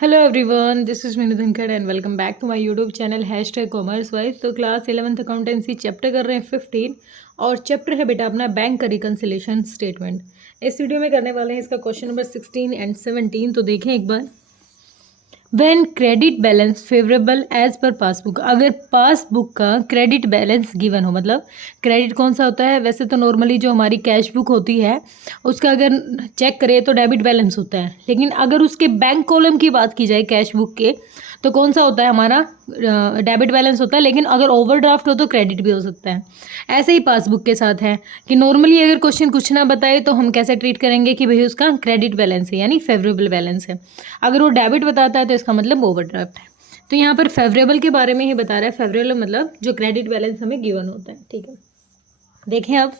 Hello everyone, this is Meenu Dhankhar and welcome back to my YouTube channel Commerce Wise. तो class 11th accountancy chapter कर रहे हैं 15 और chapter है बेटा अपना बैंक का रिकन्सिलेशन स्टेटमेंट। इस वीडियो में करने वाले हैं इसका क्वेश्चन नंबर 16 एंड 17। तो देखें एक बार। When credit balance favourable as per passbook, अगर पासबुक का क्रेडिट बैलेंस गिवन हो, मतलब क्रेडिट कौन सा होता है, वैसे तो नॉर्मली जो हमारी कैश बुक होती है उसका अगर चेक करें तो डेबिट बैलेंस होता है, लेकिन अगर उसके बैंक कॉलम की बात की जाए कैश बुक के तो कौन सा होता है हमारा, डेबिट बैलेंस होता है। लेकिन अगर ओवरड्राफ्ट हो तो क्रेडिट भी हो सकता है। ऐसे ही पासबुक के साथ है कि नॉर्मली अगर क्वेश्चन कुछ ना बताए तो हम कैसे ट्रीट करेंगे कि भाई उसका क्रेडिट बैलेंस है यानी फेवरेबल बैलेंस है। अगर वो डेबिट बताता है तो इसका मतलब ओवरड्राफ्ट है। तो यहाँ पर फेवरेबल के बारे में ही बता रहा है। फेवरेबल मतलब जो क्रेडिट बैलेंस हमें गिवन होता है। ठीक है, देखें अब।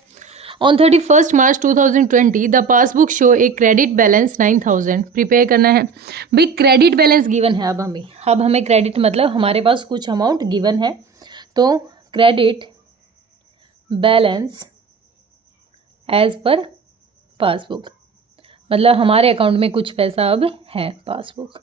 On 31 March 2020 the passbook show a credit balance 9000। Prepare करना है भाई, क्रेडिट बैलेंस गिवन है। अब हमें क्रेडिट मतलब हमारे पास कुछ अमाउंट गिवन है, तो credit balance as per passbook मतलब हमारे अकाउंट में कुछ पैसा अब है पासबुक।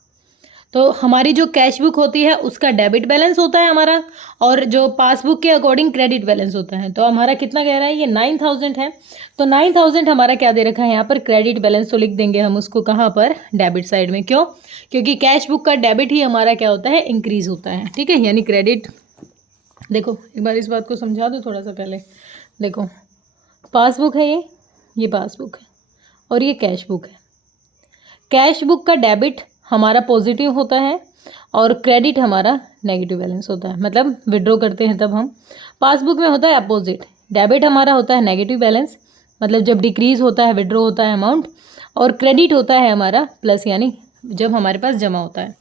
तो हमारी जो कैश बुक होती है उसका डेबिट बैलेंस होता है हमारा, और जो पासबुक के अकॉर्डिंग क्रेडिट बैलेंस होता है। तो हमारा कितना कह रहा है, ये 9000 है। तो 9000 हमारा क्या दे रखा है यहाँ पर, क्रेडिट बैलेंस। तो लिख देंगे हम उसको कहाँ पर, डेबिट साइड में। क्यों? क्योंकि कैश बुक का डेबिट ही हमारा क्या होता है, इंक्रीज होता है। ठीक है, यानी क्रेडिट। देखो एक बार इस बात को समझा दो थोड़ा सा पहले। देखो पासबुक है, ये पासबुक है और ये कैश बुक है। कैश बुक का डेबिट हमारा पॉजिटिव होता है और क्रेडिट हमारा नेगेटिव बैलेंस होता है, मतलब विड्रॉ करते हैं तब हम। पासबुक में होता है अपोजिट, डेबिट हमारा होता है नेगेटिव बैलेंस, मतलब जब डिक्रीज होता है, विड्रॉ होता है अमाउंट, और क्रेडिट होता है हमारा प्लस, यानी जब हमारे पास जमा होता है।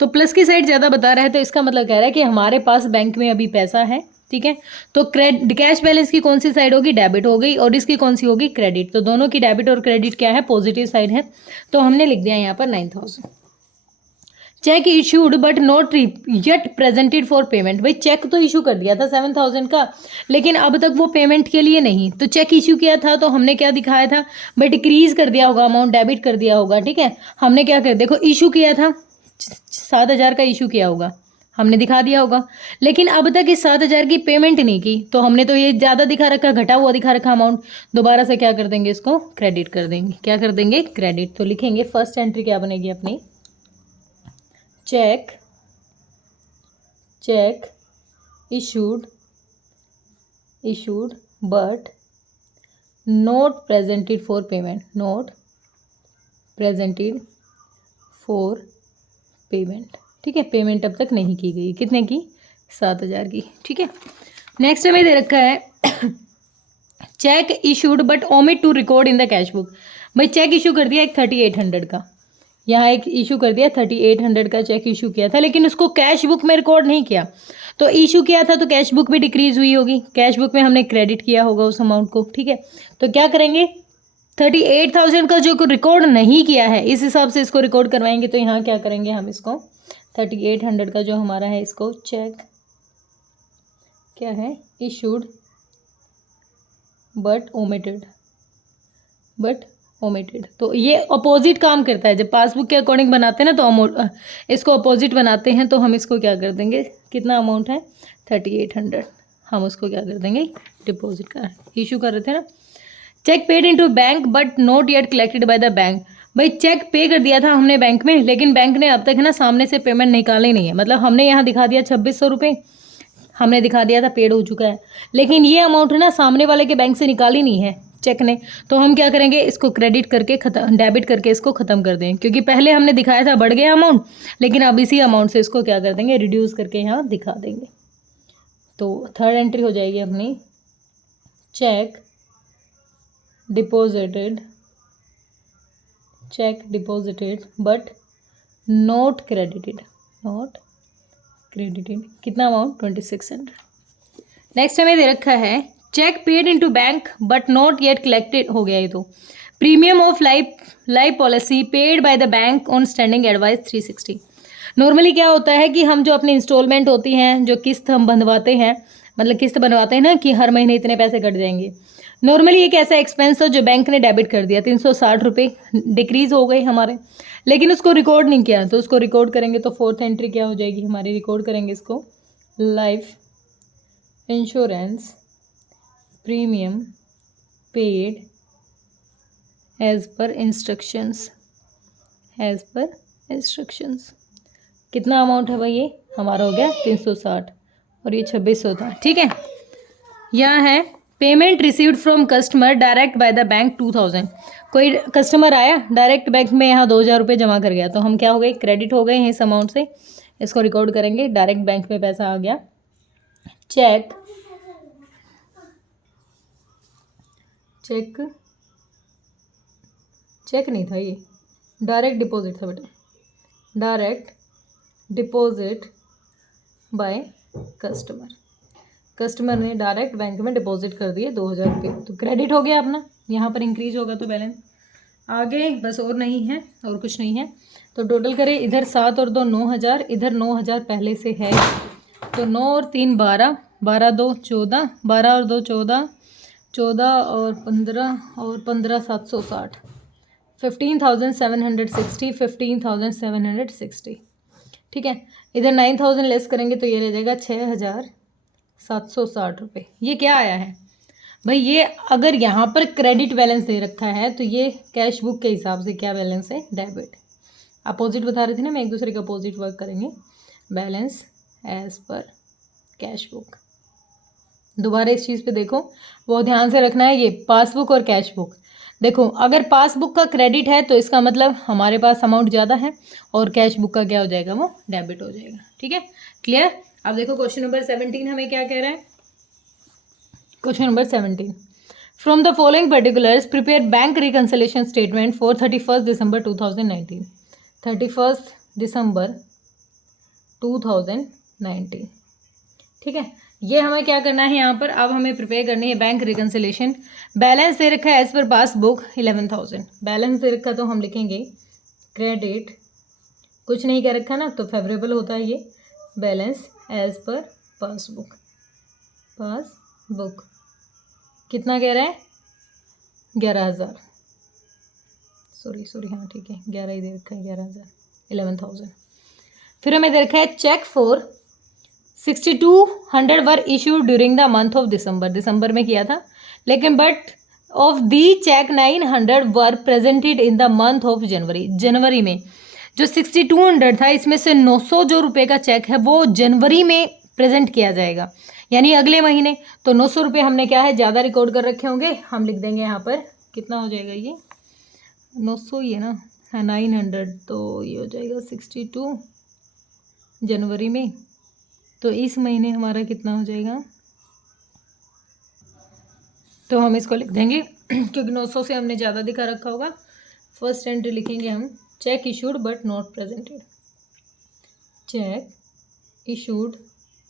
तो प्लस की साइड ज़्यादा बता रहा है, तो इसका मतलब कह रहा है कि हमारे पास बैंक में अभी पैसा है। ठीक है, तो कैश बैलेंस की कौन सी साइड होगी, डेबिट हो गई, और इसकी कौन सी होगी, क्रेडिट। तो दोनों की डेबिट और क्रेडिट क्या है, पॉजिटिव साइड है। तो हमने लिख दिया यहाँ पर 9000। Check issued but not yet presented for payment. भाई चेक तो इशू कर दिया था 7000 का, लेकिन अब तक वो पेमेंट के लिए नहीं। तो चेक इशू किया था तो हमने क्या दिखाया था भाई, डिक्रीज कर दिया होगा अमाउंट, डेबिट कर दिया होगा। ठीक है, हमने क्या कर, देखो इशू किया था 7000 का, इशू किया होगा हमने दिखा दिया होगा, लेकिन अब तक इस 7000 की पेमेंट नहीं की, तो हमने तो ये ज़्यादा दिखा रखा, घटा हुआ दिखा रखा अमाउंट। दोबारा से क्या कर देंगे, इसको क्रेडिट कर देंगे। क्या कर देंगे, क्रेडिट। तो लिखेंगे फर्स्ट एंट्री क्या बनेगी अपनी, check issued but not presented for payment, ठीक है, पेमेंट अब तक नहीं की गई। कितने की, 7000 की। ठीक है, नेक्स्ट हमें दे रखा है cheque issued but omit to record in the cash book. भाई चेक इशू कर दिया एक 3800 का, यहाँ एक इशू कर दिया 3800 का चेक इशू किया था, लेकिन उसको कैश बुक में रिकॉर्ड नहीं किया। तो इशू किया था तो कैश बुक भी डिक्रीज हुई होगी, कैश बुक में हमने क्रेडिट किया होगा उस अमाउंट को। ठीक है, तो क्या करेंगे, 38,000 का जो रिकॉर्ड नहीं किया है इस हिसाब से इसको रिकॉर्ड करवाएंगे। तो यहाँ क्या करेंगे हम, इसको 3800 का जो हमारा है इसको चेक क्या है, इशूड बट ओमिटेड। तो ये अपोजिट काम करता है, जब पासबुक के अकॉर्डिंग बनाते हैं ना तो इसको अपोजिट बनाते हैं। तो हम इसको क्या कर देंगे, कितना अमाउंट है 3800, हम उसको क्या कर देंगे, डिपॉजिट का इशू कर रहे थे ना। Cheque paid into bank but not yet collected by the bank. भाई चेक पे कर दिया था हमने बैंक में, लेकिन बैंक ने अब तक है ना सामने से पेमेंट निकाली नहीं है। मतलब हमने यहाँ दिखा दिया 2600 रुपये, हमने दिखा दिया था पेड हो चुका है, लेकिन ये अमाउंट है ना सामने वाले के बैंक से निकाली नहीं है चेक ने। तो हम क्या करेंगे, इसको क्रेडिट करके डेबिट करके इसको ख़त्म कर दें, क्योंकि पहले हमने दिखाया था बढ़ गया अमाउंट, लेकिन अब इसी अमाउंट से इसको क्या कर देंगे, रिड्यूस करके यहाँ दिखा देंगे। तो थर्ड एंट्री हो जाएगी अपनी, cheque deposited but not credited, कितना अमाउंट 2600। नेक्स्ट हमें दे रखा है cheque paid into bank but not yet collected, हो गया ये तो। Premium of life policy paid by the bank on standing advice 360। Normally क्या होता है कि हम जो अपनी इंस्टॉलमेंट होती हैं, जो किस्त हम बंधवाते हैं, मतलब किस्त बनवाते हैं ना कि हर महीने इतने पैसे कट जाएंगे, नॉर्मली एक ऐसा एक्सपेंस था जो बैंक ने डेबिट कर दिया, 360 रुपये डिक्रीज़ हो गए हमारे, लेकिन उसको रिकॉर्ड नहीं किया, तो उसको रिकॉर्ड करेंगे तो फोर्थ एंट्री क्या हो जाएगी हमारी, रिकॉर्ड करेंगे इसको, life insurance premium paid as per instructions, as per instructions. कितना अमाउंट है भाई, ये हमारा हो गया 360 और ये 2600 था। ठीक है, यहाँ है payment received from customer direct bye the bank 2000। कोई कस्टमर आया डायरेक्ट बैंक में, यहाँ 2000 रुपये जमा कर गया, तो हम क्या हो गए, क्रेडिट हो गए हैं इस अमाउंट से, इसको रिकॉर्ड करेंगे, डायरेक्ट बैंक में पैसा आ गया। चेक चेक चेक नहीं था ये, डायरेक्ट डिपॉजिट था बेटा, direct deposit by customer, customer ने डायरेक्ट बैंक में डिपॉजिट कर दिए 2000 रुपये, तो क्रेडिट हो गया अपना, यहाँ पर इंक्रीज होगा तो बैलेंस आगे बस, और नहीं है और कुछ नहीं है। तो टोटल करें, इधर 7 और 2 9000, इधर 9000 पहले से है, तो 9 और 3 12, 12 2 14, 12 और 2 14, 14 और 15 और 15 760, 15,760, 15,760। ठीक है, इधर 9000 लेस करेंगे तो ये रह जाएगा 6760 रुपये। ये क्या आया है भाई, ये अगर यहाँ पर क्रेडिट बैलेंस दे रखा है तो ये कैश बुक के हिसाब से क्या बैलेंस है, डेबिट। अपोजिट बता रहे थे ना, मैं एक दूसरे का अपोजिट वर्क करेंगे, balance as per cash book. दोबारा इस चीज़ पे देखो, वो ध्यान से रखना है, ये पासबुक और कैश बुक। देखो, अगर पासबुक का क्रेडिट है तो इसका मतलब हमारे पास अमाउंट ज़्यादा है, और कैश बुक का क्या हो जाएगा, वो डेबिट हो जाएगा। ठीक है, क्लियर। अब देखो क्वेश्चन नंबर 17 हमें क्या कह रहा है, question number 17, from the following particulars prepare bank reconciliation statement for 31 दिसंबर 2019, 31 दिसंबर 2019। ठीक है, ये हमें क्या करना है यहाँ पर, अब हमें प्रिपेयर करनी है बैंक रिकन्सिलेशन। बैलेंस दे रखा है एज पर पासबुक 11,000, बैलेंस दे रखा तो हम लिखेंगे क्रेडिट, कुछ नहीं कह रखा ना तो फेवरेबल होता है ये, balance as per passbook, passbook कितना कह रहा है, 11,000, सॉरी हाँ ठीक है, 11 ही दे रखा है, 11,000, 11,000। फिर हमें दे रखा है cheque for 6200 were issued during the month of दिसंबर में किया था, लेकिन but of the cheque 900 were presented in the month of जनवरी में जो 6200 था, इसमें से 900 जो रुपये का चेक है वो जनवरी में प्रेजेंट किया जाएगा, यानी अगले महीने। तो 900 रुपये हमने क्या है, ज़्यादा रिकॉर्ड कर रखे होंगे, हम लिख देंगे यहाँ पर कितना हो जाएगा, ये 900 ही है ना, है 900, तो ये हो जाएगा 62 जनवरी में, तो इस महीने हमारा कितना हो जाएगा, तो हम इसको लिख देंगे क्योंकि 900 से हमने ज़्यादा दिखा रखा होगा। फर्स्ट एंट्री लिखेंगे हम, check issued but not presented, check issued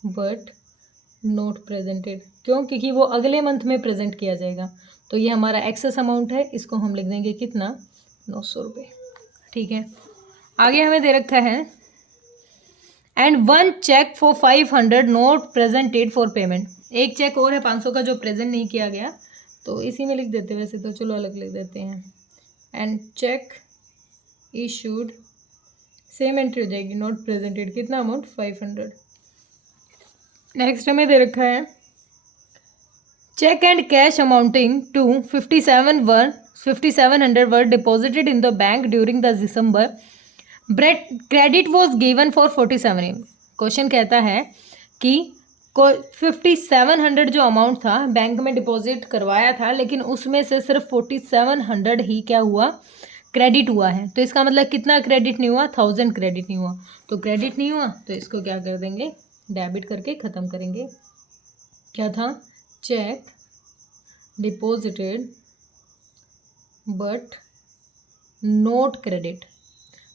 but not presented, क्यों, क्योंकि वो अगले मंथ में प्रेजेंट किया जाएगा, तो ये हमारा एक्सेस अमाउंट है, इसको हम लिख देंगे कितना, 900 रुपये। ठीक है, आगे हमें दे रखा है and 1 cheque for 500 not presented for payment, एक चेक और है 500 का जो प्रेजेंट नहीं किया गया, तो इसी में लिख देते, वैसे तो चलो अलग लिख देते हैं, and cheque issued, same entry हो जाएगी, नॉट प्रेजेंटेड, कितना अमाउंट, 500। नेक्स्ट हमें दे रखा है cheque and cash amounting to 5700 were deposited in the bank during the December, credit was given for 47। Question कहता है कि 5700 जो अमाउंट था बैंक में डिपॉजिट करवाया था, लेकिन उसमें से सिर्फ 4700 ही क्या हुआ, क्रेडिट हुआ है, तो इसका मतलब कितना क्रेडिट नहीं हुआ, 1000 क्रेडिट नहीं हुआ, तो क्रेडिट नहीं हुआ तो इसको क्या कर देंगे, डेबिट करके ख़त्म करेंगे। क्या था, check deposited but note credit,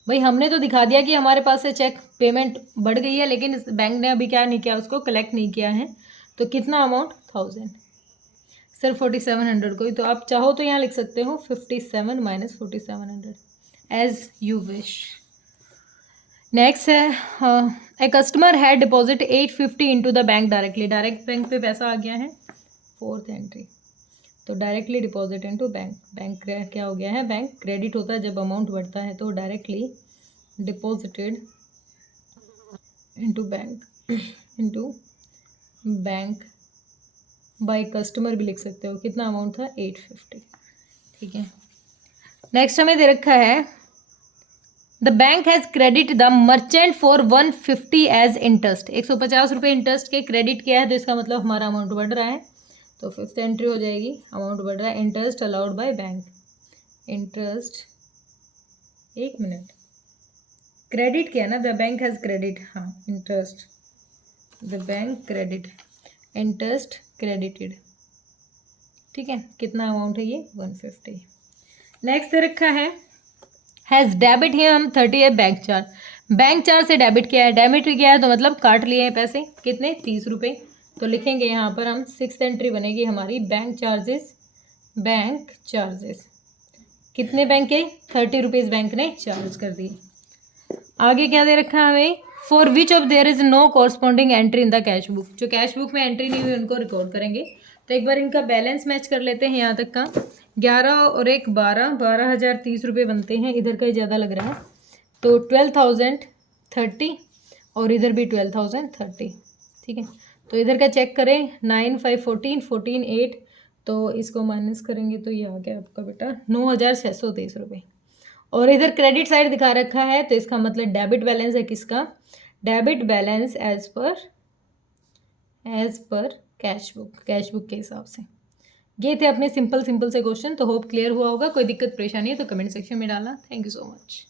भाई हमने तो दिखा दिया कि हमारे पास से चेक पेमेंट बढ़ गई है, लेकिन बैंक ने अभी क्या नहीं किया, उसको कलेक्ट नहीं किया है, तो कितना अमाउंट, 1000, सिर्फ 4700 को ही, तो आप चाहो तो यहाँ लिख सकते हो 57 minus 4700 as you wish. Next है ए कस्टमर है deposit 850 into the bank directly, direct bank पे पैसा आ गया है, फोर्थ एंट्री तो directly deposit into bank. Bank क्या हो गया है, बैंक क्रेडिट होता है जब अमाउंट बढ़ता है, तो directly deposited into bank by customer भी लिख सकते हो। कितना अमाउंट था, 850। ठीक है, नेक्स्ट हमें दे रखा है the bank has credit the merchant for 150 as interest. 150 रुपये इंटरेस्ट के क्रेडिट किया है, तो इसका मतलब हमारा अमाउंट बढ़ रहा है, तो फिफ्थ एंट्री हो जाएगी, अमाउंट बढ़ रहा है। Interest allowed by bank, interest, एक मिनट, क्रेडिट किया ना, द बैंक हैज़ क्रेडिट, हाँ interest, the bank credit, interest credited. ठीक है, कितना अमाउंट है ये, 150। नेक्स्ट दे रखा है हैज़ डेबिट है, हम 30 है बैंक चार्ज। बैंक चार्ज से डेबिट किया है, डेबिट किया है तो मतलब काट लिए हैं पैसे, कितने, 30 रुपये। तो लिखेंगे यहाँ पर हम, सिक्स एंट्री बनेगी हमारी, बैंक चार्जेस, बैंक चार्जेस कितने बैंक के, 30 रुपीज़ बैंक ने चार्ज कर दिए। आगे क्या दे रखा है हमें, for which of there is no corresponding entry in the cash book. जो कैश बुक में एंट्री नहीं हुई उनको रिकॉर्ड करेंगे। तो एक बार इनका बैलेंस मैच कर लेते हैं यहाँ तक का, 11 और 1 12, 12,030 रुपये बनते हैं। इधर का ही ज़्यादा लग रहा है, तो 12,030 और इधर भी 12,030। ठीक है, तो इधर का चेक करें, 9 5 14 14 8, तो इसको माइनस करेंगे तो ये आ गया आपका बेटा 9,623 रुपये। और इधर क्रेडिट साइड दिखा रखा है, तो इसका मतलब डेबिट बैलेंस है किसका, debit balance as per cash book के हिसाब से। ये थे अपने सिंपल से क्वेश्चन। तो होप क्लियर हुआ होगा। कोई दिक्कत परेशानी है तो कमेंट सेक्शन में डालना। Thank you so much.